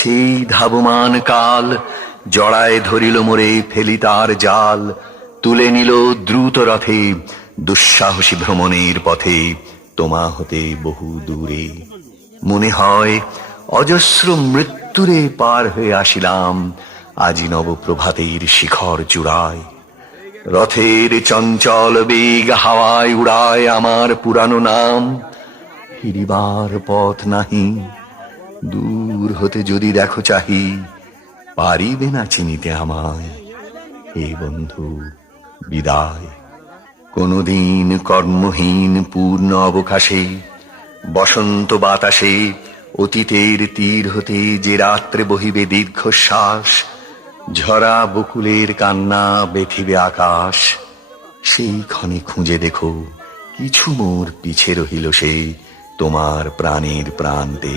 সেই ধাবমান কাল জড়ায় ধরিল মোরে, ফেলি তার জাল, তুলে নিল দ্রুত রথে, দুঃসাহসী ভ্রমণের পথে তোমা হতে বহু দূরে। মনে হয় অজস্র মৃত্যুরে পার হয়ে আসিলাম, আজি নবপ্রভাতের শিখর চূড়ায়। রথের চঞ্চল বেগ হাওয়ায় উড়ায় আমার পুরানো নাম, ফিরিবার পথ নাহি, দূর হতে যদি দেখো চাহি, পারিবে না চিনিতে আমায়। হে বন্ধু বিদায়। কোনদিন কর্মহীন পূর্ণ অবকাশে, বসন্ত বাতাসে, অতীতের তীর হতে যে রাত্রে বহিবে দীর্ঘশ্বাস, ঝরা বকুলের কান্না বেথিবে আকাশ, সেই ক্ষণে খুঁজে দেখো কিছু মোর পিছে রহিল সে তোমার প্রাণের প্রান্তে।